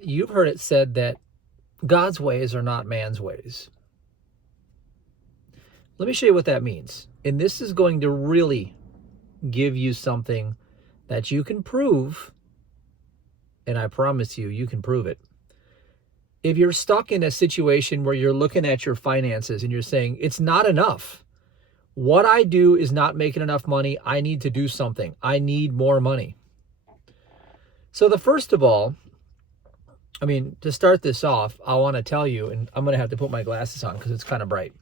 you've heard it said that God's ways are not man's ways. Let me show you what that means. And this is going to really give you something that you can prove, and I promise you, you can prove it. If you're stuck in a situation where you're looking at your finances and you're saying, it's not enough. What I do is not making enough money. I need to do something. I need more money. So first of all, to start this off, I want to tell you, and I'm going to have to put my glasses on because it's kind of bright,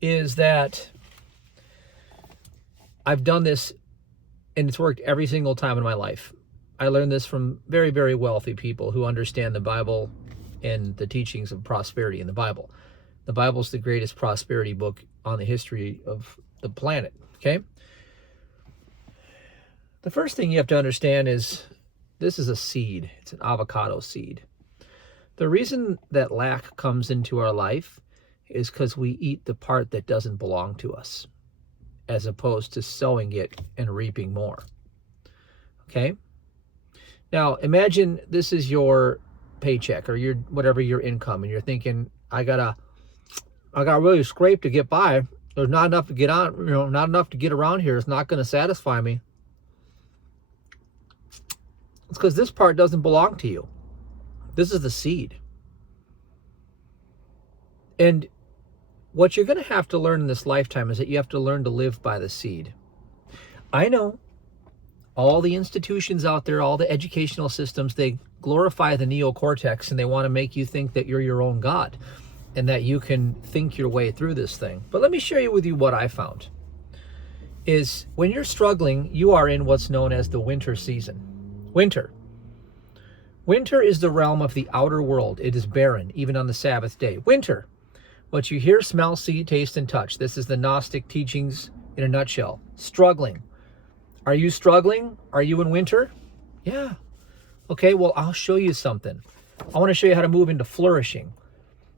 is that I've done this and it's worked every single time in my life. I learned this from very, very wealthy people who understand the Bible and the teachings of prosperity in the Bible. The Bible's the greatest prosperity book on the history of the planet, okay? The first thing you have to understand is this is a seed. It's an avocado seed. The reason that lack comes into our life is because we eat the part that doesn't belong to us, as opposed to sowing it and reaping more. Okay? Now, imagine this is your paycheck or your whatever your income, and you're thinking, I got really scrape to get by. There's not enough to get on, not enough to get around here. It's not going to satisfy me. It's because this part doesn't belong to you. This is the seed. And what you're going to have to learn in this lifetime is that you have to learn to live by the seed. I know all the institutions out there, all the educational systems, they glorify the neocortex and they want to make you think that you're your own God and that you can think your way through this thing. But let me share with you what I found. Is when you're struggling, you are in what's known as the winter season. Winter. Winter is the realm of the outer world. It is barren, even on the Sabbath day. Winter. What you hear, smell, see, taste, and touch. This is the Gnostic teachings in a nutshell. Struggling. Are you struggling? Are you in winter? Yeah. Okay, well, I'll show you something. I want to show you how to move into flourishing.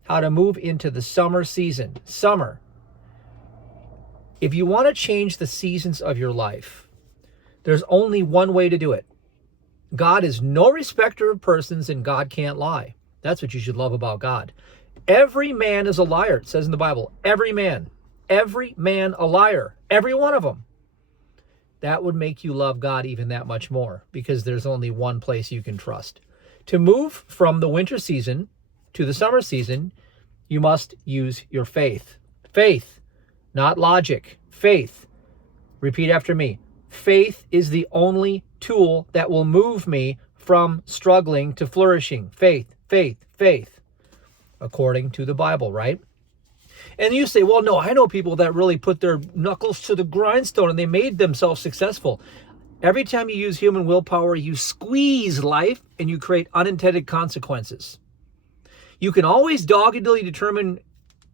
How to move into the summer season. Summer. If you want to change the seasons of your life, there's only one way to do it. God is no respecter of persons and God can't lie. That's what you should love about God. Every man is a liar, it says in the Bible. Every man a liar. Every one of them. That would make you love God even that much more because there's only one place you can trust. To move from the winter season to the summer season, you must use your faith. Faith, not logic. Faith. Repeat after me. Faith is the only tool that will move me from struggling to flourishing. Faith, faith, faith. According to the Bible, right? And you say, well, no, I know people that really put their knuckles to the grindstone and they made themselves successful. Every time you use human willpower, you squeeze life and you create unintended consequences. You can always doggedly determine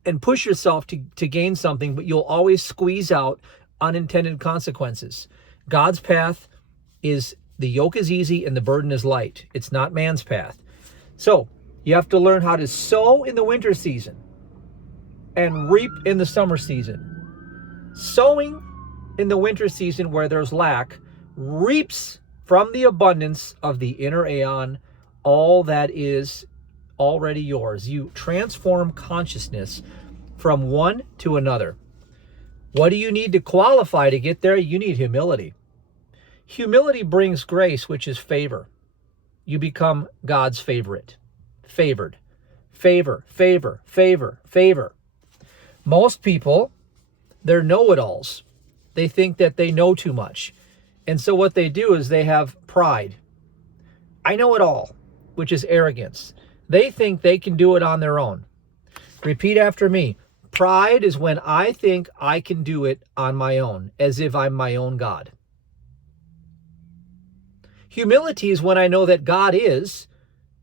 and push yourself to gain something, but you'll always squeeze out unintended consequences. God's path is the yoke is easy and the burden is light. It's not man's path. So you have to learn how to sow in the winter season and reap in the summer season. Sowing in the winter season where there's lack reaps from the abundance of the inner aeon all that is already yours. You transform consciousness from one to another. What do you need to qualify to get there? You need humility. Humility brings grace, which is favor. You become God's favorite. Favored. Favor, favor, favor, favor. Most people, they're know-it-alls. They think that they know too much. And so what they do is they have pride. I know it all, which is arrogance. They think they can do it on their own. Repeat after me. Pride is when I think I can do it on my own, as if I'm my own God. Humility is when I know that God is,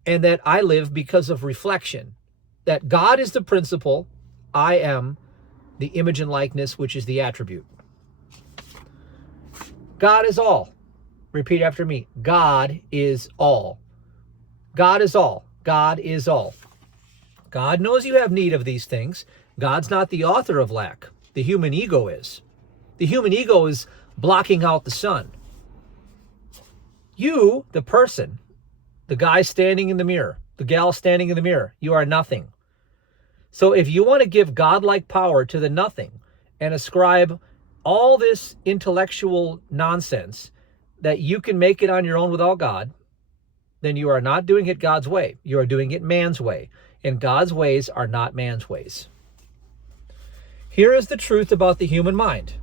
and that I live because of reflection. That God is the principle, I am the image and likeness, which is the attribute. God is all. Repeat after me. God is all. God is all. God is all. God knows you have need of these things. God's not the author of lack. The human ego is. The human ego is blocking out the sun. You, the person, the guy standing in the mirror, the gal standing in the mirror, you are nothing. So if you want to give godlike power to the nothing and ascribe all this intellectual nonsense that you can make it on your own without God, then you are not doing it God's way. You are doing it man's way. And God's ways are not man's ways. Here is the truth about the human mind.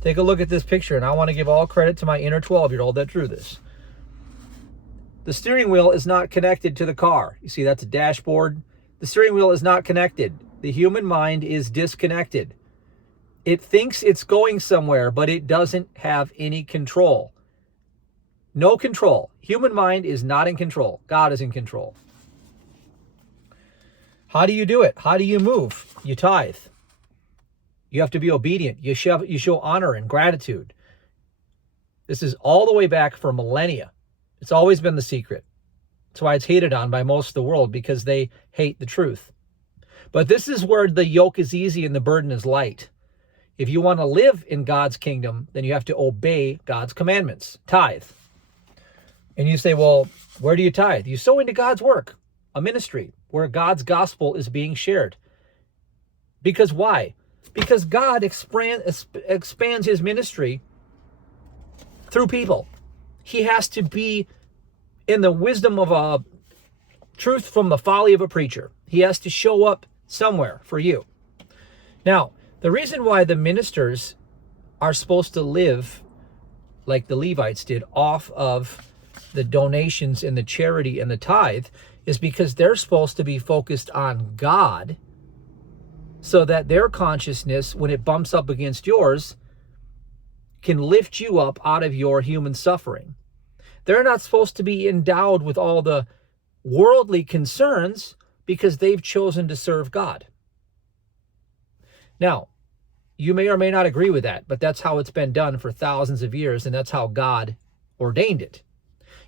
Take a look at this picture, and I want to give all credit to my inner 12-year-old that drew this. The steering wheel is not connected to the car. You see, that's a dashboard. The steering wheel is not connected. The human mind is disconnected. It thinks it's going somewhere, but it doesn't have any control. No control. Human mind is not in control. God is in control. How do you do it? How do you move? You tithe. You have to be obedient. You show honor and gratitude. This is all the way back for millennia. It's always been the secret. That's why it's hated on by most of the world, because they hate the truth. But this is where the yoke is easy and the burden is light. If you want to live in God's kingdom, then you have to obey God's commandments. Tithe. And you say, well, where do you tithe? You sow into God's work, a ministry where God's gospel is being shared. Because why? Because God expands his ministry through people. He has to be in the wisdom of a truth from the folly of a preacher. He has to show up somewhere for you. Now, the reason why the ministers are supposed to live like the Levites did off of the donations and the charity and the tithe is because they're supposed to be focused on God, so that their consciousness, when it bumps up against yours, can lift you up out of your human suffering. They're not supposed to be endowed with all the worldly concerns because they've chosen to serve God. Now, you may or may not agree with that, but that's how it's been done for thousands of years, and that's how God ordained it.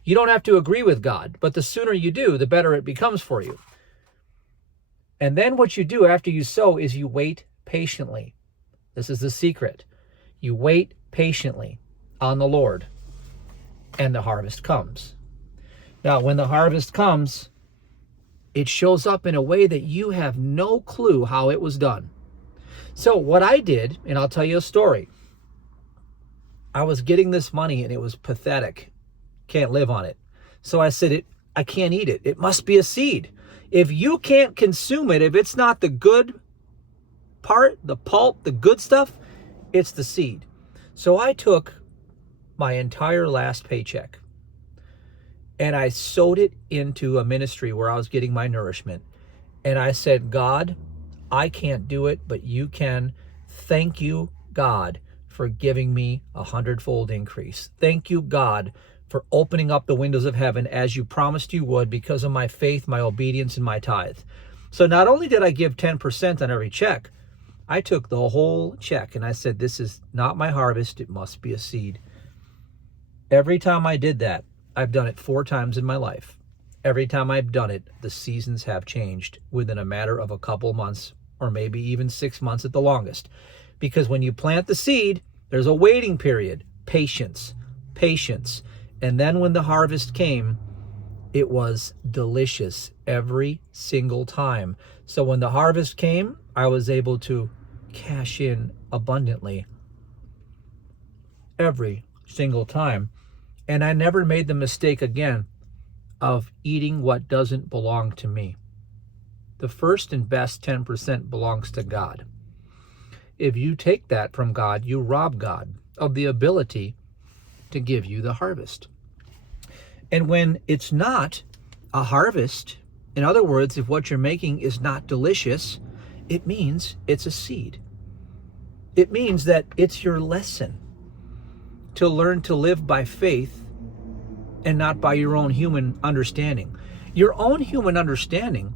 You don't have to agree with God, but the sooner you do, the better it becomes for you. And then what you do after you sow is you wait patiently. This is the secret. You wait patiently on the Lord, and the harvest comes. Now, when the harvest comes, it shows up in a way that you have no clue how it was done. So what I did, and I'll tell you a story. I was getting this money and it was pathetic. Can't live on it. So I said, I can't eat it. It must be a seed. If you can't consume it, if it's not the good part, the pulp, the good stuff, it's the seed. So I took my entire last paycheck and I sowed it into a ministry where I was getting my nourishment. And I said, God, I can't do it, but you can. Thank you, God, for giving me 100-fold increase. Thank you, God, for opening up the windows of heaven as you promised you would because of my faith, my obedience, and my tithe. So not only did I give 10% on every check, I took the whole check and I said, this is not my harvest, it must be a seed. Every time I did that, I've done it 4 times in my life. Every time I've done it, the seasons have changed within a matter of a couple months, or maybe even 6 months at the longest. Because when you plant the seed, there's a waiting period, patience. And then when the harvest came, it was delicious every single time. So when the harvest came, I was able to cash in abundantly every single time. And I never made the mistake again of eating what doesn't belong to me. The first and best 10% belongs to God. If you take that from God, you rob God of the ability to give you the harvest. And when it's not a harvest, in other words, if what you're making is not delicious, it means it's a seed. It means that it's your lesson to learn to live by faith and not by your own human understanding. Your own human understanding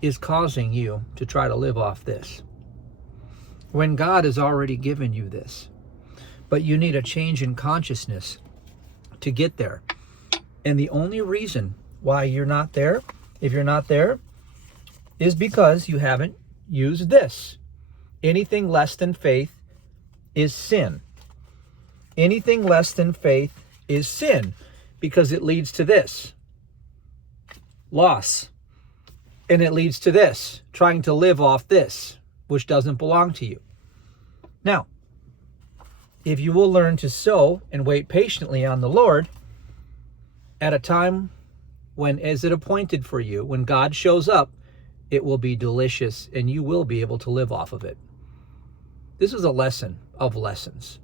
is causing you to try to live off this, when God has already given you this. But you need a change in consciousness to get there. And the only reason why you're not there, if you're not there, is because you haven't used this. Anything less than faith is sin. Anything less than faith is sin. because it leads to this, loss. And it leads to this, trying to live off this, which doesn't belong to you. Now, if you will learn to sow and wait patiently on the Lord, at a time when is it appointed for you, when God shows up, it will be delicious and you will be able to live off of it. This is a lesson of lessons.